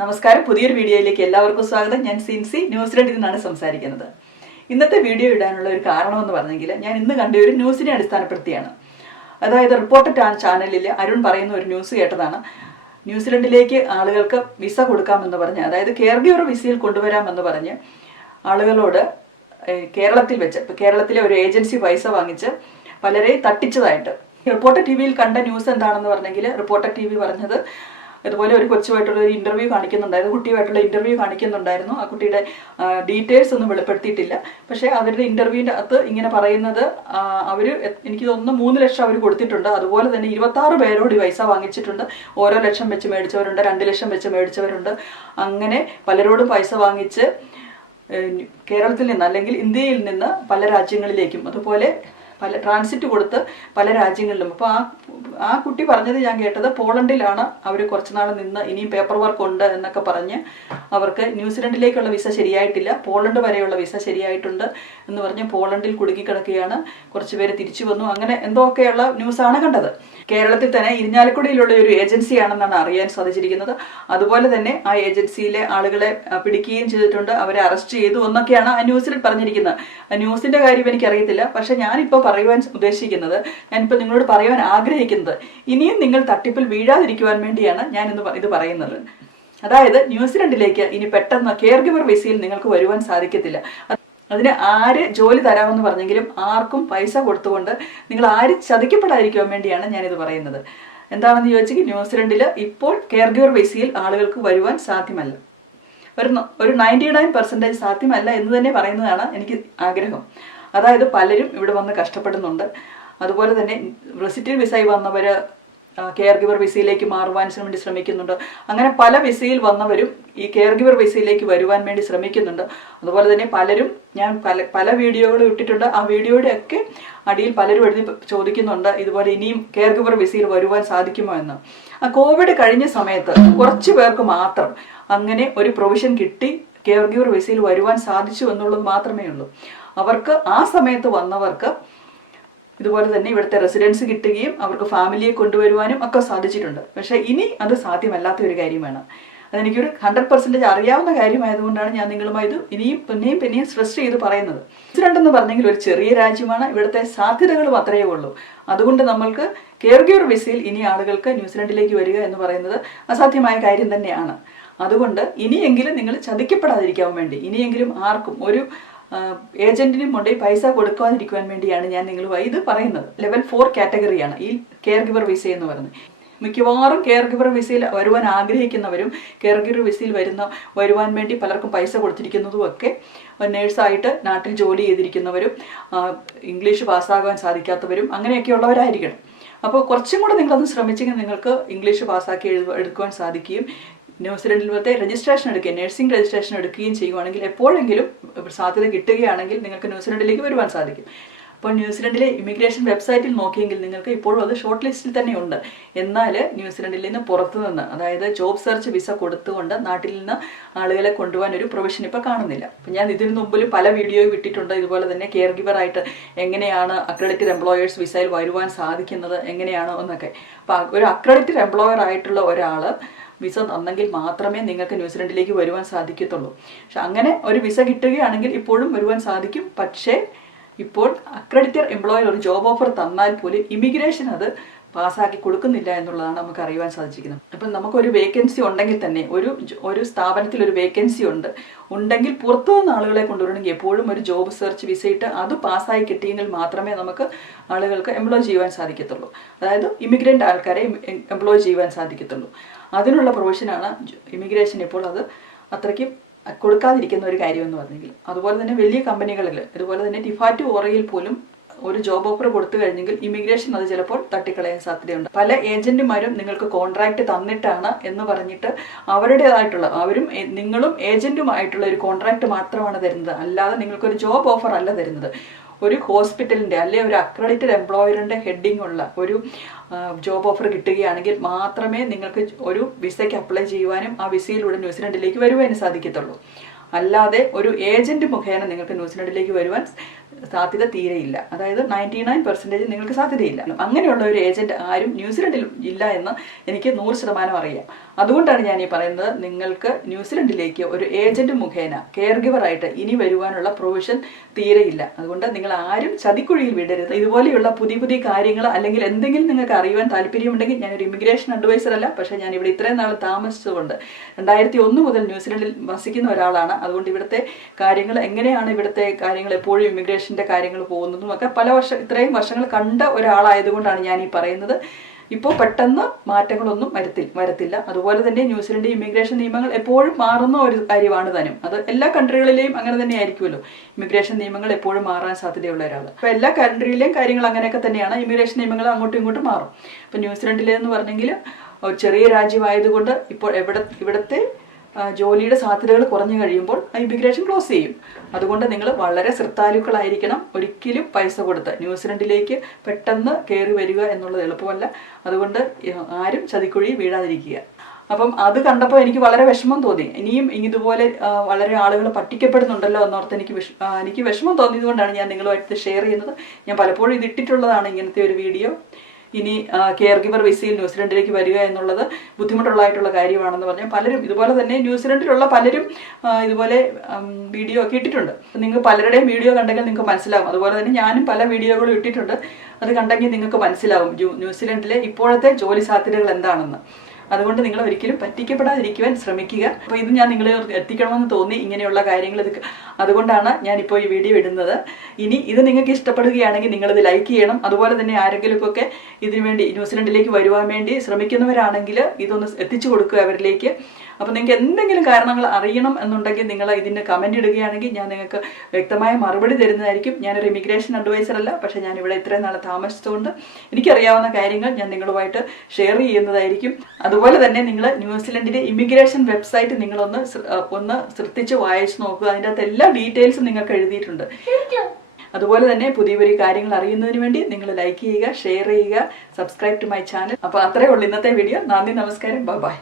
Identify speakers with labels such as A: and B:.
A: നമസ്കാരം. പുതിയൊരു വീഡിയോയിലേക്ക് എല്ലാവർക്കും സ്വാഗതം. ഞാൻ സിൻസി ന്യൂസിലൻഡിൽ നിന്നാണ് സംസാരിക്കുന്നത്. ഇന്നത്തെ വീഡിയോ ഇടാനുള്ള ഒരു കാരണമെന്ന് പറഞ്ഞെങ്കിൽ ഞാൻ ഇന്ന് കണ്ട ഒരു ന്യൂസിനെ അടിസ്ഥാനപ്പെടുത്തിയാണ്. അതായത് റിപ്പോർട്ടർ ചാനലിൽ അരുൺ പറയുന്ന ഒരു ന്യൂസ് കേട്ടതാണ്. ന്യൂസിലൻഡിലേക്ക് ആളുകൾക്ക് വിസ കൊടുക്കാമെന്ന് പറഞ്ഞ് അതായത് കെയർ വിസയിൽ കൊണ്ടുവരാമെന്ന് പറഞ്ഞ് ആളുകളോട് കേരളത്തിൽ വെച്ച് കേരളത്തിലെ ഒരു ഏജൻസി പൈസ വാങ്ങിച്ച് പലരെ തട്ടിച്ചതായിട്ട്. റിപ്പോർട്ടർ ടി വിയിൽ കണ്ട ന്യൂസ് എന്താണെന്ന് പറഞ്ഞെങ്കിൽ റിപ്പോർട്ടർ ടി വി പറഞ്ഞത് ഇതുപോലെ ഒരു കൊച്ചുമായിട്ടുള്ള ഒരു ഇന്റർവ്യൂ കാണിക്കുന്നുണ്ടായിരുന്നു കുട്ടിയുമായിട്ടുള്ള ഇന്റർവ്യൂ കാണിക്കുന്നുണ്ടായിരുന്നു. ആ കുട്ടിയുടെ ഡീറ്റെയിൽസ് ഒന്നും വെളിപ്പെടുത്തിയിട്ടില്ല. പക്ഷേ അവരുടെ ഇന്റർവ്യൂവിന്റെ അകത്ത് ഇങ്ങനെ പറയുന്നത് അവർ എനിക്ക് തോന്നുന്നു മൂന്ന് ലക്ഷം അവർ കൊടുത്തിട്ടുണ്ട്. അതുപോലെ തന്നെ ഇരുപത്താറ് പേരോട് പൈസ വാങ്ങിച്ചിട്ടുണ്ട്. ഓരോ ലക്ഷം വെച്ച് മേടിച്ചവരുണ്ട് രണ്ട് ലക്ഷം വെച്ച് മേടിച്ചവരുണ്ട്. അങ്ങനെ പലരോടും പൈസ വാങ്ങിച്ച് കേരളത്തിൽ നിന്ന് അല്ലെങ്കിൽ ഇന്ത്യയിൽ നിന്ന് പല രാജ്യങ്ങളിലേക്കും അതുപോലെ പല ട്രാൻസിറ്റ് കൊടുത്ത് പല രാജ്യങ്ങളിലും. അപ്പോൾ ആ ആ കുട്ടി പറഞ്ഞത് ഞാൻ കേട്ടത് പോളണ്ടിലാണ് അവർ കുറച്ച് നാൾ നിന്ന് ഇനിയും പേപ്പർ വർക്ക് ഉണ്ട് എന്നൊക്കെ പറഞ്ഞ് അവർക്ക് ന്യൂസിലൻഡിലേക്കുള്ള വിസ ശരിയായിട്ടില്ല. പോളണ്ട് വരെയുള്ള വിസ ശരിയായിട്ടുണ്ട് എന്ന് പറഞ്ഞ് പോളണ്ടിൽ കുടുങ്ങിക്കിടക്കുകയാണ്. കുറച്ച് പേര് തിരിച്ചു വന്നു. അങ്ങനെ എന്തൊക്കെയുള്ള ന്യൂസാണ് കണ്ടത്. കേരളത്തിൽ തന്നെ ഇരിഞ്ഞാലക്കുടിയിലുള്ള ഒരു ഏജൻസിയാണെന്നാണ് അറിയാൻ സാധിച്ചിരിക്കുന്നത്. അതുപോലെ തന്നെ ആ ഏജൻസിയിലെ ആളുകളെ പിടിക്കുകയും ചെയ്തിട്ടുണ്ട്. അവരെ അറസ്റ്റ് ചെയ്തു എന്നൊക്കെയാണ് ആ ന്യൂസിൽ പറഞ്ഞിരിക്കുന്നത്. ന്യൂസിന്റെ കാര്യം എനിക്കറിയത്തില്ല. പക്ഷെ ഞാനിപ്പോൾ പറയുവാൻ ഉദ്ദേശിക്കുന്നത് ഞാനിപ്പോൾ നിങ്ങളോട് പറയുവാൻ ആഗ്രഹിക്കുന്നത്. ഇനിയും നിങ്ങൾ തട്ടിപ്പിൽ വീഴാതിരിക്കുവാൻ വേണ്ടിയാണ് ഞാൻ ഇന്ന് ഇത് പറയുന്നത്. അതായത് ന്യൂസിലൻഡിലേക്ക് ഇനി പെട്ടെന്ന് കെയർ ഗിവർ വിസയിൽ നിങ്ങൾക്ക് വരുവാൻ സാധിക്കത്തില്ല. അത് അതിന് ആര് ജോലി തരാമെന്ന് പറഞ്ഞെങ്കിലും ആർക്കും പൈസ കൊടുത്തുകൊണ്ട് നിങ്ങൾ ആര് ചതിക്കപ്പെടാതിരിക്കുവാൻ വേണ്ടിയാണ് ഞാനിത് പറയുന്നത്. എന്താണെന്ന് ചോദിച്ചെങ്കിൽ ന്യൂസിലൻഡിൽ ഇപ്പോൾ കെയർ ഗിവർ വിസയിൽ ആളുകൾക്ക് വരുവാൻ സാധ്യമല്ല. ഒരു ഒരു നയന്റി നയൻ പെർസെന്റേജ് സാധ്യമല്ല എന്ന് തന്നെ പറയുന്നതാണ് എനിക്ക് ആഗ്രഹം. അതായത് പലരും ഇവിടെ വന്ന് കഷ്ടപ്പെടുന്നുണ്ട്. അതുപോലെ തന്നെ റെസിറ്റീവ് വിസയിൽ വന്നവർ കെയർ ഗിവർ വിസയിലേക്ക് മാറുവാൻ വേണ്ടി ശ്രമിക്കുന്നുണ്ട്. അങ്ങനെ പല വിസയിൽ വന്നവരും ഈ കെയർ ഗിവർ വിസയിലേക്ക് വരുവാൻ വേണ്ടി ശ്രമിക്കുന്നുണ്ട്. അതുപോലെ തന്നെ പലരും ഞാൻ പല പല വീഡിയോകൾ ഇട്ടിട്ടുണ്ട്. ആ വീഡിയോയുടെ ഒക്കെ അടിയിൽ പലരും എഴുതി ചോദിക്കുന്നുണ്ട് ഇതുപോലെ ഇനിയും കെയർ ഗിവർ വിസയിൽ വരുവാൻ സാധിക്കുമോ എന്ന്? ആ കോവിഡ് കഴിഞ്ഞ സമയത്ത് കുറച്ച് പേർക്ക് മാത്രം അങ്ങനെ ഒരു പ്രൊവിഷൻ കിട്ടി കെയർ ഗിവർ വിസയിൽ വരുവാൻ സാധിച്ചു എന്നുള്ളത് മാത്രമേ ഉള്ളൂ. അവർക്ക് ആ സമയത്ത് വന്നവർക്ക് ഇതുപോലെ തന്നെ ഇവിടുത്തെ റെസിഡൻസ് കിട്ടുകയും അവർക്ക് ഫാമിലിയെ കൊണ്ടുവരുവാനും ഒക്കെ സാധിച്ചിട്ടുണ്ട്. പക്ഷേ ഇനി അത് സാധ്യമല്ലാത്ത ഒരു കാര്യമാണ്. അതെനിക്കൊരു ഹൺഡ്രഡ് പെർസെന്റേജ് അറിയാവുന്ന കാര്യമായതുകൊണ്ടാണ് ഞാൻ നിങ്ങളുമായി ഇത് ഇനിയും പിന്നെയും പിന്നെയും സ്ട്രെസ് ചെയ്ത് പറയുന്നത്. എന്ന് പറഞ്ഞെങ്കിൽ ഒരു ചെറിയ രാജ്യമാണ്. ഇവിടുത്തെ സാധ്യതകളും അത്രയേ ഉള്ളൂ. അതുകൊണ്ട് നമ്മൾക്ക് കെയർ ഗിവർ വിസയിൽ ഇനി ആളുകൾക്ക് ന്യൂസിലൻഡിലേക്ക് വരിക എന്ന് പറയുന്നത് അസാധ്യമായ കാര്യം തന്നെയാണ്. അതുകൊണ്ട് ഇനിയെങ്കിലും നിങ്ങൾ ചതിക്കപ്പെടാതിരിക്കാൻ വേണ്ടി ഇനിയെങ്കിലും ആർക്കും ഒരു ഏജന്റിനും കൊണ്ട് പൈസ കൊടുക്കാതിരിക്കുവാൻ വേണ്ടിയാണ് ഞാൻ നിങ്ങളുമായി ഇത് പറയുന്നത്. ലെവൽ ഫോർ കാറ്റഗറിയാണ് ഈ കെയർ ഗിവർ വിസ എന്ന് പറയുന്നത്. മിക്കവാറും കെയർ ഗിവർ വിസയിൽ വരുവാൻ ആഗ്രഹിക്കുന്നവരും കെയർ ഗിവർ വിസയിൽ വരുന്ന വരുവാൻ വേണ്ടി പലർക്കും പൈസ കൊടുത്തിരിക്കുന്നതും ഒക്കെ നേഴ്സായിട്ട് നാട്ടിൽ ജോലി ചെയ്തിരിക്കുന്നവരും ഇംഗ്ലീഷ് പാസ്സാകാൻ സാധിക്കാത്തവരും അങ്ങനെയൊക്കെയുള്ളവരായിരിക്കണം അപ്പോൾ കുറച്ചും കൂടെ നിങ്ങളത് ശ്രമിച്ചെങ്കിൽ നിങ്ങൾക്ക് ഇംഗ്ലീഷ് പാസ്സാക്കി എഴുതുവാൻ സാധിക്കുകയും ന്യൂസിലൻഡിൽ പോലത്തെ രജിസ്ട്രേഷൻ എടുക്കുകയും നഴ്സിംഗ് രജിസ്ട്രേഷൻ എടുക്കുകയും ചെയ്യുവാണെങ്കിൽ എപ്പോഴെങ്കിലും സാധ്യത കിട്ടുകയാണെങ്കിൽ നിങ്ങൾക്ക് ന്യൂസിലൻഡിലേക്ക് വരുവാൻ സാധിക്കും. അപ്പോൾ ന്യൂസിലൻഡിലെ ഇമിഗ്രേഷൻ വെബ്സൈറ്റിൽ നോക്കിയെങ്കിൽ നിങ്ങൾക്ക് ഇപ്പോഴും അത് ഷോർട്ട് ലിസ്റ്റിൽ തന്നെ ഉണ്ട്. എന്നാൽ ന്യൂസിലൻഡിൽ നിന്ന് പുറത്തു നിന്ന് അതായത് ജോബ് സെർച്ച് വിസ കൊടുത്തുകൊണ്ട് നാട്ടിൽ നിന്ന് ആളുകളെ കൊണ്ടുപോകാൻ ഒരു പ്രൊവിഷൻ ഇപ്പോൾ കാണുന്നില്ല. അപ്പം ഞാൻ ഇതിനു മുമ്പിൽ പല വീഡിയോ വിട്ടിട്ടുണ്ട് ഇതുപോലെ തന്നെ കെയർ ഗിവറായിട്ട് എങ്ങനെയാണ് അക്രഡിറ്റഡ് എംപ്ലോയേഴ്സ് വിസയിൽ വരുവാൻ സാധിക്കുന്നത് എങ്ങനെയാണോ എന്നൊക്കെ. അപ്പോൾ ഒരു അക്രഡിറ്റഡ് എംപ്ലോയർ ആയിട്ടുള്ള ഒരാൾ വിസ തന്നെങ്കിൽ മാത്രമേ നിങ്ങൾക്ക് ന്യൂസിലൻഡിലേക്ക് വരുവാൻ സാധിക്കത്തുള്ളൂ. പക്ഷെ അങ്ങനെ ഒരു വിസ കിട്ടുകയാണെങ്കിൽ ഇപ്പോഴും വരുവാൻ സാധിക്കും. പക്ഷേ ഇപ്പോൾ അക്രഡിറ്റഡ് എംപ്ലോയർ ഒരു ജോബ് ഓഫർ തന്നാൽ പോലും ഇമിഗ്രേഷൻ അത് പാസ്സാക്കി കൊടുക്കുന്നില്ല എന്നുള്ളതാണ് നമുക്ക് അറിയുവാൻ സാധിച്ചിരിക്കുന്നത്. അപ്പം നമുക്കൊരു വേക്കൻസി ഉണ്ടെങ്കിൽ തന്നെ ഒരു ഒരു സ്ഥാപനത്തിൽ ഒരു വേക്കൻസി ഉണ്ട് ഉണ്ടെങ്കിൽ പുറത്തു നിന്ന് ആളുകളെ കൊണ്ടുവരണമെങ്കിൽ എപ്പോഴും ഒരു ജോബ് സെർച്ച് വിസയിട്ട് അത് പാസ്സായി കിട്ടിയെങ്കിൽ മാത്രമേ നമുക്ക് ആളുകൾക്ക് എംപ്ലോയ് ചെയ്യുവാൻ സാധിക്കത്തുള്ളൂ. അതായത് ഇമിഗ്രന്റ് ആൾക്കാരെ എംപ്ലോയ് ചെയ്യുവാൻ സാധിക്കത്തുള്ളൂ. അതിനുള്ള പ്രൊവിഷനാണ് ഇമിഗ്രേഷൻ ഇപ്പോൾ അത് അത്രയ്ക്കും കൊടുക്കാതിരിക്കുന്ന ഒരു കാര്യമെന്ന് പറഞ്ഞെങ്കിൽ. അതുപോലെ തന്നെ വലിയ കമ്പനികളിൽ അതുപോലെ തന്നെ ഡിഫാറ്റ് ഓറയിൽ പോലും ഒരു ജോബ് ഓഫർ കൊടുത്തു കഴിഞ്ഞെങ്കിൽ ഇമിഗ്രേഷൻ അത് ചിലപ്പോൾ തട്ടിക്കളയാൻ സാധ്യതയുണ്ട്. പല ഏജന്റുമാരും നിങ്ങൾക്ക് കോൺട്രാക്ട് തന്നിട്ടാണ് എന്ന് പറഞ്ഞിട്ട് അവരുടേതായിട്ടുള്ള അവരും നിങ്ങളും ഏജന്റുമായിട്ടുള്ള ഒരു കോൺട്രാക്ട് മാത്രമാണ് തരുന്നത്. അല്ലാതെ നിങ്ങൾക്കൊരു ജോബ് ഓഫർ അല്ല തരുന്നത്. ഒരു ഹോസ്പിറ്റലിന്റെ അല്ലെ ഒരു അക്രഡിറ്റഡ് എംപ്ലോയറിന്റെ ഹെഡിങ് ഉള്ള ഒരു ജോബ് ഓഫർ കിട്ടുകയാണെങ്കിൽ മാത്രമേ നിങ്ങൾക്ക് ഒരു വിസയ്ക്ക് അപ്ലൈ ചെയ്യുവാനും ആ വിസയിലൂടെ ന്യൂസിലൻഡിലേക്ക് വരുവാനും സാധിക്കത്തുള്ളൂ. അല്ലാതെ ഒരു ഏജന്റ് മുഖേന നിങ്ങൾക്ക് ന്യൂസിലൻഡിലേക്ക് വരുവാൻ സാധ്യത തീരെയില്ല. അതായത് നയന്റി നയൻ പെർസെന്റേജ് നിങ്ങൾക്ക് സാധ്യതയില്ല. അങ്ങനെയുള്ള ഒരു ഏജന്റ് ആരും ന്യൂസിലൻഡിൽ ഇല്ല എന്ന് എനിക്ക് നൂറ് ശതമാനം അറിയാം. അതുകൊണ്ടാണ് ഞാൻ ഈ പറയുന്നത് നിങ്ങൾക്ക് ന്യൂസിലൻഡിലേക്ക് ഒരു ഏജന്റ് മുഖേന കെയർ ഗിവറായിട്ട് ഇനി വരുവാനുള്ള പ്രൊവിഷൻ തീരെയില്ല. അതുകൊണ്ട് നിങ്ങൾ ആരും ചതിക്കുഴിയിൽ വിടരുത്. ഇതുപോലെയുള്ള പുതിയ പുതിയ കാര്യങ്ങൾ അല്ലെങ്കിൽ എന്തെങ്കിലും നിങ്ങൾക്ക് അറിയുവാൻ താല്പര്യമുണ്ടെങ്കിൽ ഞാനൊരു ഇമിഗ്രേഷൻ അഡ്വൈസർ അല്ല. പക്ഷേ ഞാൻ ഇവിടെ ഇത്രയും നാൾ താമസിച്ചതുകൊണ്ട് രണ്ടായിരത്തി ഒന്ന് മുതൽ ന്യൂസിലൻഡിൽ വസിക്കുന്ന ഒരാളാണ്. അതുകൊണ്ട് ഇവിടുത്തെ കാര്യങ്ങൾ എങ്ങനെയാണ് ഇവിടുത്തെ കാര്യങ്ങൾ എപ്പോഴും ഇമിഗ്രേഷന്റെ കാര്യങ്ങൾ പോകുന്നതും ഒക്കെ പല വർഷം ഇത്രയും വർഷങ്ങൾ കണ്ട ഒരാളായതുകൊണ്ടാണ് ഞാൻ ഈ പറയുന്നത്. ഇപ്പോൾ പെട്ടെന്ന് മാറ്റങ്ങളൊന്നും വരത്തി വരത്തില്ല. അതുപോലെ തന്നെ ന്യൂസിലൻഡ് ഇമിഗ്രേഷൻ നിയമങ്ങൾ എപ്പോഴും മാറുന്ന ഒരു കാര്യമാണ് താനും അത് എല്ലാ കൺട്രികളിലെയും അങ്ങനെ തന്നെ ആയിരിക്കുമല്ലോ. ഇമിഗ്രേഷൻ നിയമങ്ങൾ എപ്പോഴും മാറാൻ സാധ്യതയുള്ള ഒരാൾ അപ്പോൾ എല്ലാ കൺട്രിയിലെയും കാര്യങ്ങൾ അങ്ങനെയൊക്കെ തന്നെയാണ്. ഇമിഗ്രേഷൻ നിയമങ്ങൾ അങ്ങോട്ടും ഇങ്ങോട്ടും മാറും. അപ്പോൾ ന്യൂസിലൻഡിലെന്ന് പറഞ്ഞെങ്കിൽ ചെറിയ രാജ്യമായതുകൊണ്ട് ഇപ്പോൾ എവിടെ ഇവിടുത്തെ ജോലിയുടെ സാധ്യതകൾ കുറഞ്ഞു കഴിയുമ്പോൾ ഇമിഗ്രേഷൻ ക്ലോസ് ചെയ്യും. അതുകൊണ്ട് നിങ്ങൾ വളരെ ശ്രദ്ധാലുക്കളായിരിക്കണം. ഒരിക്കലും പൈസ കൊടുത്ത് ന്യൂസിലൻഡിലേക്ക് പെട്ടെന്ന് കയറി വരിക എന്നുള്ളത് എളുപ്പമല്ല. അതുകൊണ്ട് ആരും ചതിക്കുഴി വീഴാതിരിക്കുക. അപ്പം അത് കണ്ടപ്പോൾ എനിക്ക് വളരെ വിഷമം തോന്നി. ഇനിയും ഇതുപോലെ വളരെ ആളുകൾ പറ്റിക്കപ്പെടുന്നുണ്ടല്ലോ എന്നോർത്ത് എനിക്ക് വിഷ എനിക്ക് വിഷമം തോന്നിയത് കൊണ്ടാണ് ഞാൻ നിങ്ങളുമായിട്ട് ഷെയർ ചെയ്യുന്നത്. ഞാൻ പലപ്പോഴും ഇത് ഇട്ടിട്ടുള്ളതാണ് ഇങ്ങനത്തെ ഒരു വീഡിയോ ഇനി കെയർ ഗിവർ വിസയിൽ ന്യൂസിലൻഡിലേക്ക് വരിക എന്നുള്ളത് ബുദ്ധിമുട്ടുള്ളതായിട്ടുള്ള കാര്യമാണെന്ന് പറഞ്ഞാൽ പലരും ഇതുപോലെ തന്നെ ന്യൂസിലൻഡിലുള്ള പലരും ഇതുപോലെ വീഡിയോ ഒക്കെ ഇട്ടിട്ടുണ്ട്. നിങ്ങൾക്ക് പലരുടെയും വീഡിയോ കണ്ടെങ്കിൽ നിങ്ങൾക്ക് മനസ്സിലാവും. അതുപോലെ തന്നെ ഞാനും പല വീഡിയോകളും ഇട്ടിട്ടുണ്ട്. അത് കണ്ടെങ്കിൽ നിങ്ങൾക്ക് മനസ്സിലാവും. ന്യൂസിലൻഡിലെ ഇപ്പോഴത്തെ ജോലി സാധ്യതകൾ എന്താണെന്ന്. അതുകൊണ്ട് നിങ്ങൾ ഒരിക്കലും പറ്റിക്കപ്പെടാതിരിക്കുവാൻ ശ്രമിക്കുക. അപ്പോൾ ഇത് ഞാൻ നിങ്ങളെ എത്തിക്കണമെന്ന് തോന്നി ഇങ്ങനെയുള്ള കാര്യങ്ങൾ ഇത് അതുകൊണ്ടാണ് ഞാനിപ്പോൾ ഈ വീഡിയോ ഇടുന്നത്. ഇനി ഇത് നിങ്ങൾക്ക് ഇഷ്ടപ്പെടുകയാണെങ്കിൽ നിങ്ങളിത് ലൈക്ക് ചെയ്യണം. അതുപോലെ തന്നെ ആരെങ്കിലുമൊക്കെ ഇതിനു വേണ്ടി ന്യൂസിലൻഡിലേക്ക് വരുവാൻ വേണ്ടി ശ്രമിക്കുന്നവരാണെങ്കിൽ ഇതൊന്ന് എത്തിച്ചു കൊടുക്കുക അവരിലേക്ക്. അപ്പോൾ നിങ്ങൾക്ക് എന്തെങ്കിലും കാരണങ്ങൾ അറിയണം എന്നുണ്ടെങ്കിൽ നിങ്ങൾ ഇതിന് കമന്റ് ഇടുകയാണെങ്കിൽ ഞാൻ നിങ്ങൾക്ക് വ്യക്തമായ മറുപടി തരുന്നതായിരിക്കും. ഞാനൊരു ഇമിഗ്രേഷൻ അഡ്വൈസർ അല്ല പക്ഷേ ഞാൻ ഇവിടെ ഇത്രയും നാൾ താമസിച്ചുകൊണ്ട് എനിക്കറിയാവുന്ന കാര്യങ്ങൾ ഞാൻ നിങ്ങളുമായിട്ട് ഷെയർ ചെയ്യുന്നതായിരിക്കും. അതുപോലെ തന്നെ നിങ്ങൾ ന്യൂസിലൻഡിന്റെ ഇമിഗ്രേഷൻ വെബ്സൈറ്റ് നിങ്ങളൊന്ന് ഒന്ന് ശ്രദ്ധിച്ച് വായിച്ച് നോക്കുക. അതിന്റെ അകത്ത് എല്ലാ ഡീറ്റെയിൽസും നിങ്ങൾക്ക് എഴുതിയിട്ടുണ്ട്. അതുപോലെ തന്നെ പുതിയ പുതിയ കാര്യങ്ങൾ അറിയുന്നതിന് വേണ്ടി നിങ്ങൾ ലൈക്ക് ചെയ്യുക ഷെയർ ചെയ്യുക സബ്സ്ക്രൈബ് ടു മൈ ചാനൽ അപ്പോൾ അത്രയേ ഉള്ളൂ ഇന്നത്തെ വീഡിയോ നന്ദി നമസ്കാരം. Bye bye